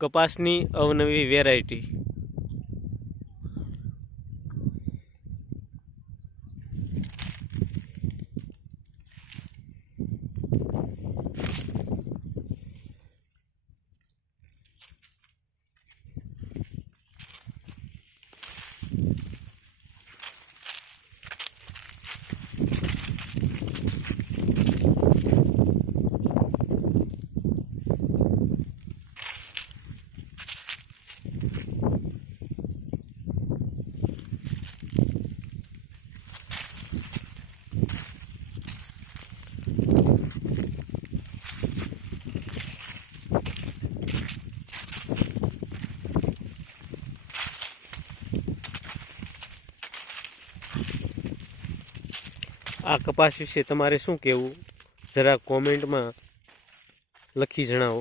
કપાસની અવનવી વેરાયટી आ कपास विषे तेरे शू कहू जरा कॉमेंट में लखी जनो